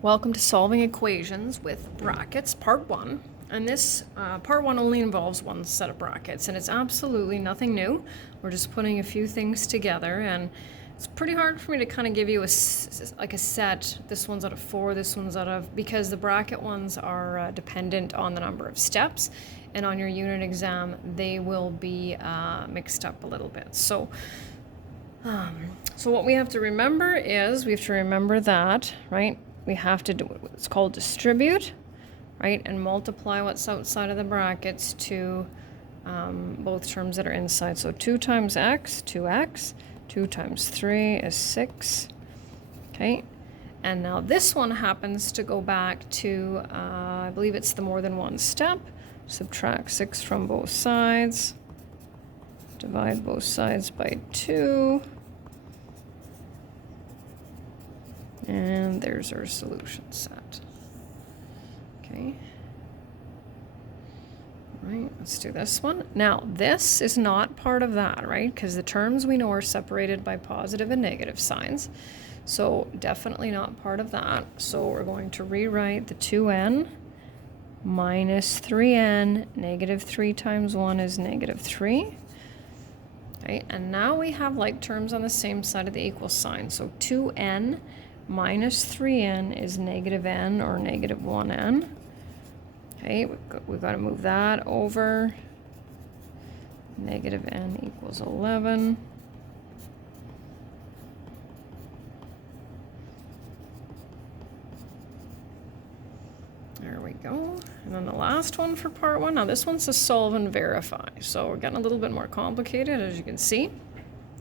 Welcome to Solving Equations with Brackets, Part 1. And this Part 1 only involves one set of brackets, and it's absolutely nothing new. We're just putting a few things together, and it's pretty hard for me to kind of give you a set. This one's out of 4, this one's out of... because the bracket ones are dependent on the number of steps, and on your unit exam, they will be mixed up a little bit. So what we have to remember is, that, right? We have to do what's called distribute, right? And multiply what's outside of the brackets to both terms that are inside. So 2 times x, 2x. 2 times 3 is 6. Okay. And now this one happens to go back to, I believe it's the more than one step. Subtract 6 from both sides. Divide both sides by 2. And there's our solution set. Okay. All right, let's do this one. Now, this is not part of that, right? Because the terms we know are separated by positive and negative signs. So definitely not part of that. So we're going to rewrite the 2n minus 3n. Negative 3 times 1 is negative 3. Okay, and now we have like terms on the same side of the equal sign. So 2n minus 3n is negative n, or negative 1n. Okay, we've got to move that over. Negative n equals 11. There we go. And then the last one for part 1. Now this one's to solve and verify. So we're getting a little bit more complicated, as you can see.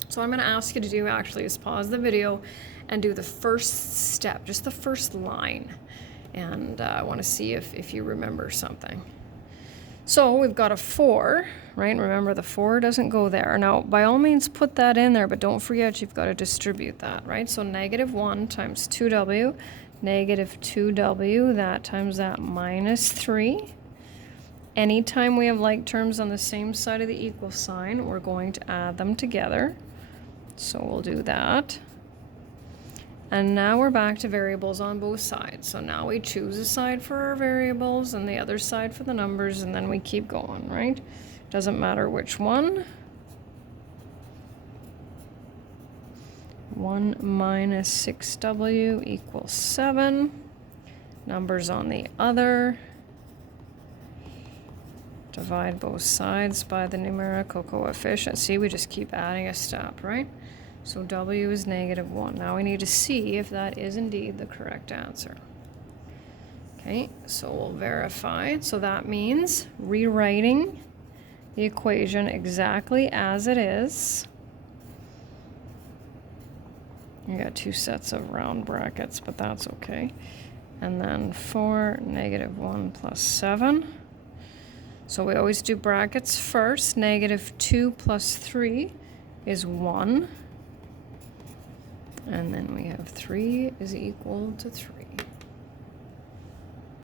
So I'm going to ask you to do actually is pause the video and do the first step, just the first line. And I want to see if you remember something. So we've got a 4, right? Remember, the 4 doesn't go there. Now, by all means, put that in there, but don't forget you've got to distribute that, right? So negative 1 times 2w, negative 2w, that times that minus 3. Anytime we have like terms on the same side of the equal sign, we're going to add them together. So we'll do that. And now we're back to variables on both sides. So now we choose a side for our variables and the other side for the numbers, and then we keep going, right? Doesn't matter which one. 1 minus 6w equals 7. Numbers on the other. Divide both sides by the numerical coefficient. See, we just keep adding a step, right? So w is negative 1. Now we need to see if that is indeed the correct answer. Okay, so we'll verify. So that means rewriting the equation exactly as it is. You got 2 sets of round brackets, but that's okay. And then 4, negative 1 plus 7. So we always do brackets first. Negative 2 plus 3 is 1. And then we have 3 is equal to 3.